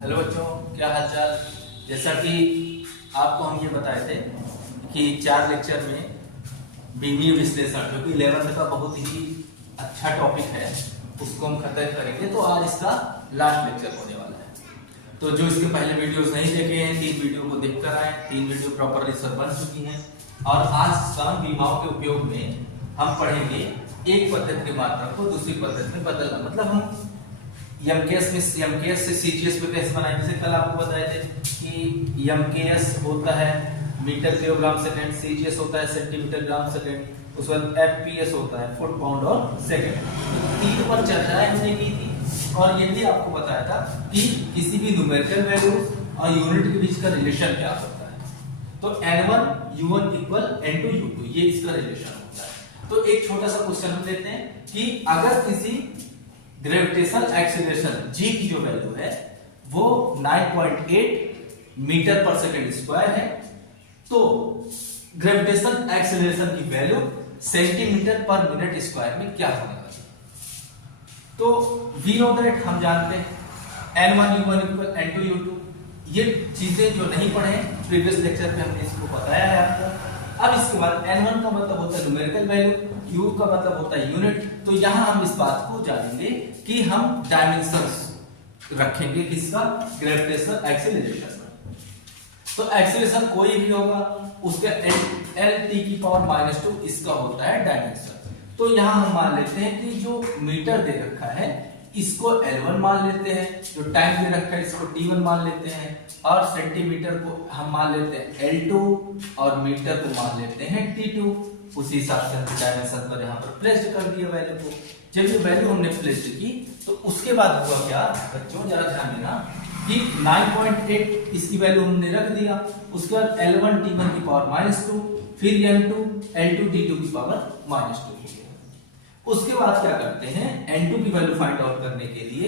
Hello बच्चों, क्या हाल चाल। जैसा कि आपको हम ये बताए थे कि 4 लेक्चर में बीनीय विश्लेषण जो कि 11th का बहुत ही अच्छा टॉपिक है उसको हम खत्म करेंगे। तो आज इसका लास्ट लेक्चर होने वाला है। तो जो इसके पहले वीडियोस नहीं देखे हैं 3 वीडियो को देख कर आए। 3 वीडियो प्रॉपरली सर बन चुकी हैं और आज सम विमाओं के उपयोग में हम पढ़ेंगे एक पद्धति की मात्रा को दूसरी पद्धति में बदलना। मतलब हम एमकेएस से सीजीएस में कैसे बनाए। जैसे कल आपको बताए थे कि एमकेएस होता है मीटर किलोग्राम सेकंड, सीजीएस होता है सेंटीमीटर ग्राम सेकंड, उसके बाद एफपीएस होता है फुट पाउंड और सेकंड। तो 3 पर चर्चाएं हमने की थी और ये भी आपको बताया था कि किसी भी न्यूमेरिकल वैल्यू और यूनिट के बीच का रिलेशन क्या होता है। तो n1 u1 equal n2 u2 ये इसका रिलेशन होता है। तो एक छोटा सा क्वेश्चन हम लेते हैं कि अगर किसी ग्रेविटेशनल एक्सीलरेशन g की जो वैल्यू है वो 9.8 मीटर पर सेकंड स्क्वायर है तो ग्रेविटेशनल एक्सीलरेशन की वैल्यू सेंटीमीटर पर मिनट स्क्वायर में क्या होने वाली है। तो वी नो दैट हम जानते हैं n1 u1 equal n2 u2। ये चीजें जो नहीं पढ़े प्रीवियस लेक्चर पे हमने इसको बताया है आपको। अब इसके बाद n1 का मतलब होता है न्यूमेरिकल वैल्यू, u का मतलब होता है यूनिट। तो यहां हम इस बात को जानेंगे कि हम डायमेंशंस रखेंगे किसका, ग्रेविटेशनल एक्सीलरेशन। तो एक्सीलरेशन कोई भी होगा उसका lt की पावर -2 इसका होता है डायमेंशन। तो यहां हम मान लेते हैं कि जो मीटर दे रखा है इसको L1 मान लेते हैं, जो टाइम दे रखा है इसको T1 मान लेते हैं और सेंटीमीटर को हम मान लेते हैं L2 और मीटर को मान लेते हैं T2। उसी हिसाब से हमने डायमेंशन पर यहाँ पर प्लेस्ड कर दिया वैल्यू को। जब ये वैल्यू हमने प्लेस्ड की तो उसके बाद हुआ क्या बच्चों, जरा ध्यान देना कि 9.8 इसकी वैल्यू हमने रख दिया। उसके बाद L1 T1 की पावर -2, फिर N2 L2 T2 की पावर -2 हो गया। उसके बाद क्या करते हैं, N2 की वैल्यू फाइंड आउट करने के लिए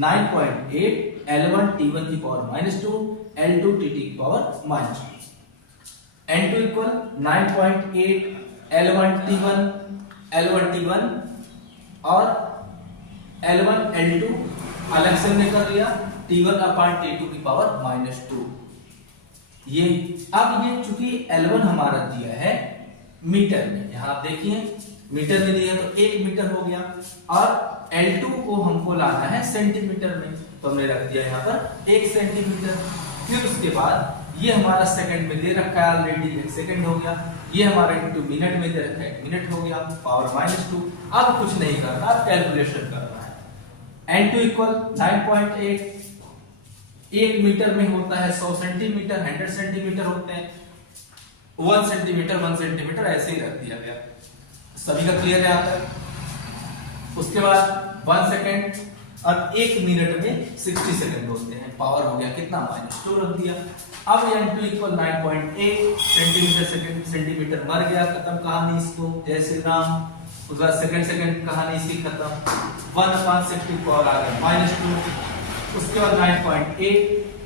9.8 L1 T1 की पावर -2 L2 T2 की power -2। N2 equal 9.8 L1 T1 और L1 L2 अलग से हमने कर लिया, T1 अपान T2 की पावर -2। ये अब ये चूंकि L1 हमारा दिया है मीटर में, यहां आप देखिए मीटर में दिया तो 1 मीटर हो गया और L2 को हमको लाना है सेंटीमीटर में, तो हमने रख दिया यहाँ पर 1 सेंटीमीटर। फिर उसके बाद ये हमारा सेकंड में दे रखा है ऑलरेडी 1 सेकंड हो गया, ये हमारा इनटू मिनट में दे रखा है 1 मिनट हो गया, पावर -2। अब कुछ नहीं करना, अब कैलकुलेशन करना है। N2 इक्वल 9.8 1 मीटर में होता है 100 सेंटीमीटर, 100 सेंटीमीटर होते हैं 1 सेंटीमीटर ऐसे ही रख दिया गया। सभी का क्लियर है यहाँ तक। उसके बाद 1 सेकंड और 1 मिनट में 60 सेकंड होते हैं, पावर हो गया कितना -2 रख दिया। अब N2 इक्वल 9.8 सेंटीमीटर मर गया, खत्म कहानी इसको, जय श्री राम। उसके बाद सेकंड कहानी इसकी खत्म, 1/60 पावर आ गया -2। उसके बाद 9.8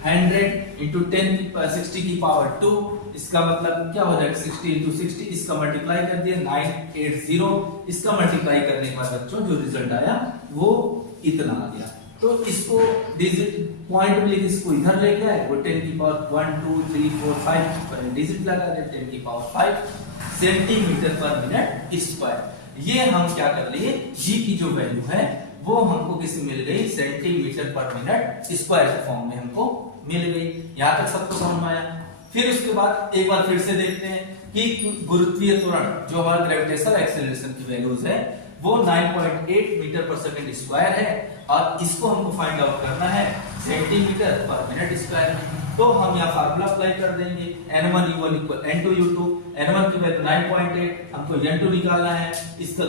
100 इंटू 60 की पावर 2, इसका मतलब क्या हो जाएगा 60 इंटू 60, इसका मल्टीप्लाई कर दिया 980। इसका मल्टीप्लाई करने के बाद बच्चों जो रिजल्ट आया वो इतना आ गया। तो इसको डिजिट पॉइंट में इसको इधर ले गया, वो 10 की पावर 1 2 3 4 5 डिजिट लगा दिया, 10 की पावर 5 सेंटीमीटर पर मिनट स्क्वायर। ये हम क्या कर लिए, जी की जो वैल्यू है वो हमको किसी मिल गई सेंटीमीटर पर मिनट स्क्वायर के फॉर्म में हमको मिल गई। यहां तक सबको समझ में आया। फिर उसके बाद एक बार फिर से देखते हैं कि गुरुत्वीय त्वरण जो हमारा ग्रेविटेशनल एक्सीलरेशन की वैल्यूज है वो 9.8 मीटर पर सेकंड स्क्वायर है और इसको हमको फाइंड आउट करना है सेंटीमीटर पर मिनट स्क्वायर में। तो हम यहाँ फार्मूला अप्लाई कर देंगे, N1 U1 equal N2 U2। N1 की वैल्यू 9.8, हमको N2 निकालना है, इसका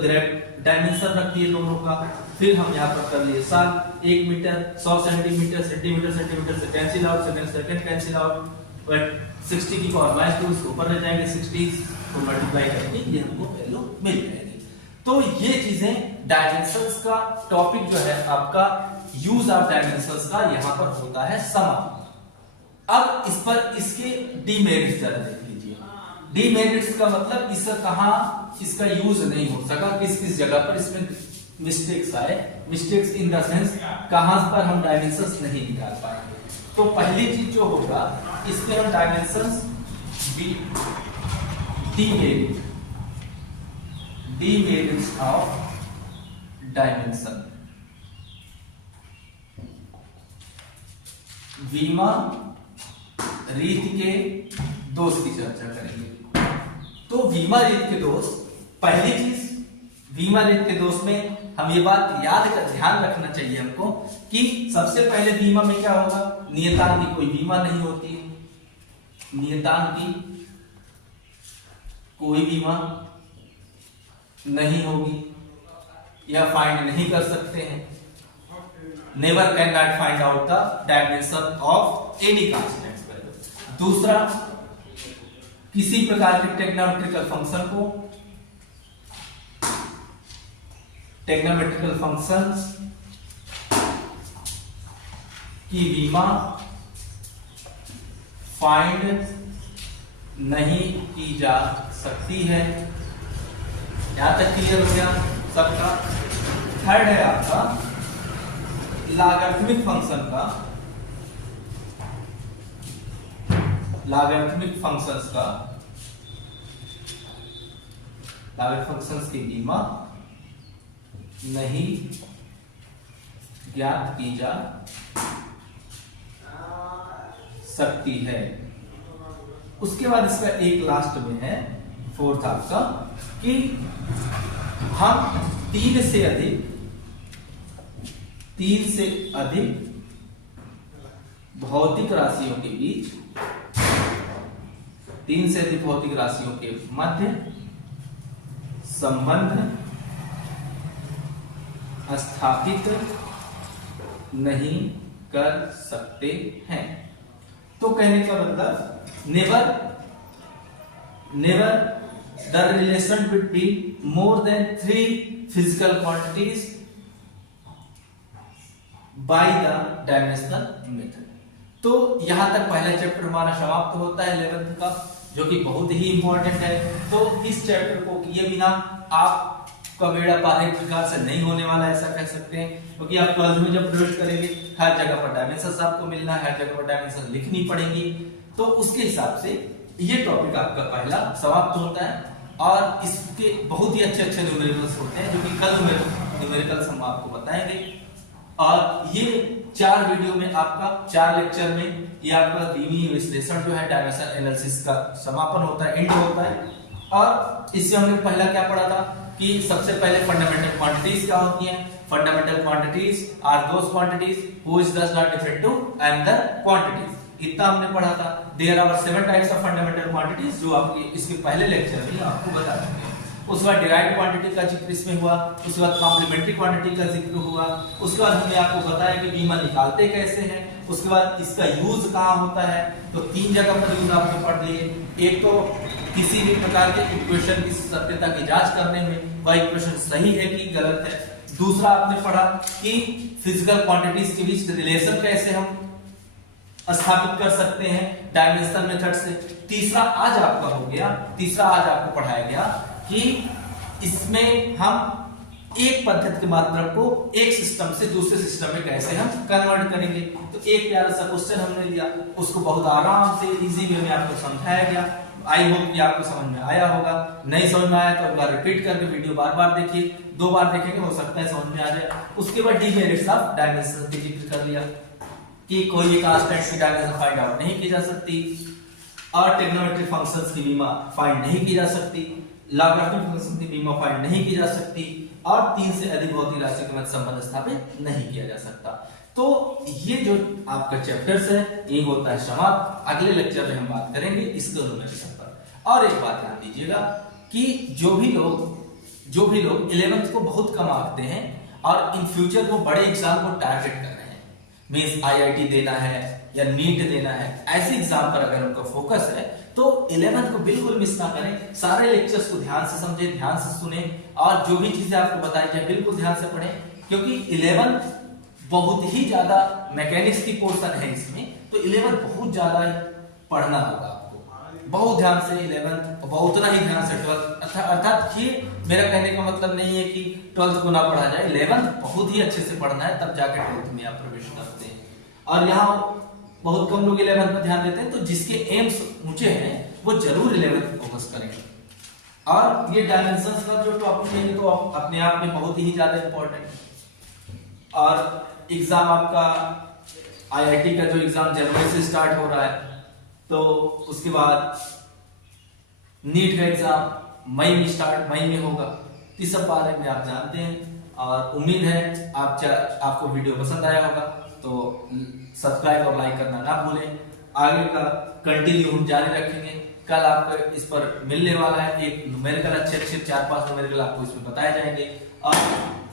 डायमेंशन रखिए दोनों का। फिर हम यहाँ पर कर लिए साल, 1 मीटर 100 सेंटीमीटर से cancel out, second cancel out, but 60 की पावर -2 इसको ऊपर ले जाएंगे, 60 को मल्टीप्लाई करेंगे, ये हमको वैल्यू मिल जाएगी। तो ये चीजें डायमेंशंस का टॉपिक जो है आपका यूज ऑफ डायमेंशंस का यहाँ पर होता है समाप्त। अब इस पर इसके डीमेरिट्स जरा देख लीजिए। डीमेरिट्स का मतलब इसका कहां इसका यूज नहीं हो सका, किस किस जगह पर इसमें मिस्टेक्स आए। मिस्टेक्स इन द सेंस कहां पर हम डायमेंशंस नहीं निकाल पाएंगे। तो पहली चीज जो होगा, इसके हम डायमेंशंस deviations ऑफ डायमेंशन, वीमा रीत के दोष की चर्चा करेंगे। तो वीमा रीत के दोष, पहली चीज वीमा रीत के दोष में हम ये बात ध्यान रखना चाहिए हमको कि सबसे पहले वीमा में क्या होगा, नियतांक की कोई वीमा नहीं होती है, नियतांक की कोई बीमा नहीं होगी या फाइंड नहीं कर सकते हैं। Never can not find out the dimension of any constant value. दूसरा, किसी प्रकार के टेक्नोमेट्रिकल फंक्शन को, टेक्नोमेट्रिकल फंक्शंस की बीमा फाइंड नहीं की जा सकती है। यहां तक क्लियर हो गया सबका। थर्ड है आपका लॉगरिथमिक फंक्शन का, लॉगरिथमिक फंक्शंस की बीमा नहीं ज्ञात की जा सकती है। उसके बाद इसका एक लास्ट में है, फोर्थ आपका, कि हम तीन से अधिक भौतिक राशियों के बीच, तीन से अधिक भौतिक राशियों के मध्य संबंध स्थापित नहीं कर सकते हैं। तो कहने का मतलब, never the relation between more than 3 physical quantities by the dimensional method। तो यहां तक पहला चैप्टर हमारा समाप्त होता है 11th का, जो कि बहुत ही इंपॉर्टेंट है। तो इस चैप्टर को किए बिना आपका बेड़ा पार एक प्रकार से नहीं होने वाला, ऐसा कह सकते हैं, क्योंकि आप 12th में जब प्रवेश करेंगे हर जगह पर डायमेंशन आपको मिलना है, हर जगह पर डायमेंशन लिखनी पड़ेगी। तो उसके हिसाब से ये टॉपिक आपका पहला समाप्त होता है। और इसके बहुत ही अच्छे अच्छे न्यूमेरिकल्स होते हैं, जो कि कल न्यूमेरिकल्स हम आपको बताएंगे। और ये 4 वीडियो में आपका 4 लेक्चर में ये आपका बीमी विश्लेषण जो है, डायमेंशन एनालिसिस का समापन होता है, एंड होता है। और इससे हमने पहला क्या पढ़ा था कि सबसे पहले फंडामेंटल क्वांटिटीज क्या होती हैं। Fundamental quantities are those quantities which does not differ to another quantities, इतना हमने पढ़ा था। There are 7 types of fundamental quantities, जो आपके इसके पहले लेक्चर में आपको बता चुके हैं। उसके बाद डिराइव्ड क्वांटिटी का जिक्र इसमें हुआ, उसके बाद कॉम्प्लीमेंट्री क्वांटिटी का जिक्र हुआ, उसके बाद हमने आपको बताया कि बीमा निकालते कैसे हैं, उसके बाद इसका यूज कहाँ होता है। तो 3 जगह पर यूज आपने पढ़ लिए। एक तो किसी भी प्रकार के इक्वेशन की सत्यता की जांच करने में, वह इक्वेशन सही है कि गलत है। दूसरा आपने पढ़ा कि फिजिकल क्वांटिटीज के बीच रिलेशन कैसे हम स्थापित कर सकते हैं डायमेंशनल मेथड से। तीसरा आज आपको पढ़ाया गया कि इसमें हम एक पद्धति के मात्रक को एक सिस्टम से दूसरे सिस्टम में कैसे हम कन्वर्ट करेंगे। तो एक प्यारा सा क्वेश्चन हमने लिया, उसको बहुत आराम से इजी वे में आपको समझाया गया। आई होप कि आपको समझ में आया होगा। नहीं समझ में आया तो एक बार रिपीट करके वीडियो बार देखिए, 2 बार देखेंगे, हो सकता है समझ में आ जाए। उसके बाद डिमेरिट्स ऑफ डायमेंशन की जिक्र कर लिया कि कोई एक कांस्टेंट की डायमेंशन फाइंड आउट नहीं की जा सकती, और ट्रिग्नोमेट्रिक फंक्शंस की बीमा फाइंड नहीं की जा सकती, लॉगरिथमिक फंक्शन की बीमा फाइंड नहीं की जा सकती, और 3 से अधिक भौतिक राशियों के मध्य संबंध स्थापित नहीं किया जा सकता। तो ये जो आपका चैप्टर्स है ये होता है समाप्त। अगले लेक्चर में हम बात करेंगे इसके न्यूमेरिकल पर। और एक बात ध्यान दीजिएगा कि जो भी लोग 11th को बहुत कम आंकते हैं और इन फ्यूचर को बड़े एग्जाम को टारगेट कर रहे हैं, मींस आईआईटी देना है या नीट देना है, ऐसे एग्जाम पर अगर उनका फोकस है तो 11th को बिल्कुल मिस ना करें। सारे लेक्चर्स को ध्यान से समझें, ध्यान से सुने, और जो भी चीजें आपको बताई जाए बिल्कुल ध्यान से पढ़ें, क्योंकि 11th बहुत ही ज्यादा मैकेनिक्स की पोर्शन है इसमें। तो 11th बहुत ज्यादा पढ़ना होगा आपको, बहुत ध्यान से 11th, बहुत उतना ही ध्यान से 12th। अर्थात ये मेरा कहने का मतलब नहीं है कि 12th को ना पढ़ा जाए, 11th बहुत ही अच्छे से पढ़ना है, तब जाकर 12th में आप प्रवेश करते हैं। और यहाँ बहुत कम लोग 11th पर ध्यान देते हैं, तो जिसके एम्स ऊंचे हैं वो जरूर 11th फोकस करेंगे। और ये डायमेंशंस का जो टॉपिक है तो अपने आप में बहुत ही ज्यादा इंपॉर्टेंट है। और एग्जाम आपका आईआईटी का जो एग्जाम जनवरी से स्टार्ट हो रहा है, तो उसके बाद नीट का एग्जाम मई में होगा। इस सब बारे में आप जानते हैं और उम्मीद है आपको वीडियो पसंद आया होगा, तो सब्सक्राइब और लाइक करना ना भूलें। आगे का कंटिन्यू हम जारी रखेंगे। कल आपको इस पर मिलने वाला है एक न्यूमेरिकल, अच्छे 4-5 न्यूमेरिकल आपको इसमें बताए जाएंगे। और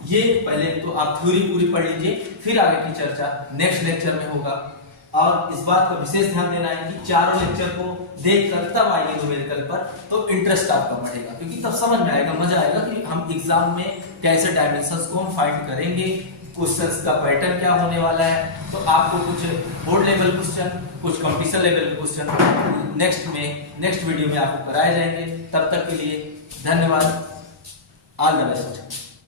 ये पहले तो आप थ्योरी पूरी पढ़ लीजिए, फिर आगे की चर्चा नेक्स्ट लेक्चर में होगा। और इस बात का विशेष ध्यान देना है कि चारों लेक्चर को देखकर तब आइए न्यूमेरिकल पर, तो इंटरेस्ट आपका बढ़ेगा, क्योंकि तब समझ में आएगा, मजा आएगा कि हम एग्जाम में कैसे डायमेंशंस को हम फाइंड करेंगे, क्वेश्चंस का पैटर्न क्या होने वाला है। तो आपको कुछ बोर्ड लेवल क्वेश्चन, कुछ competition level question next video में आपको कराए जाएंगे। तब तक के लिए धन्यवाद, ऑल द बेस्ट।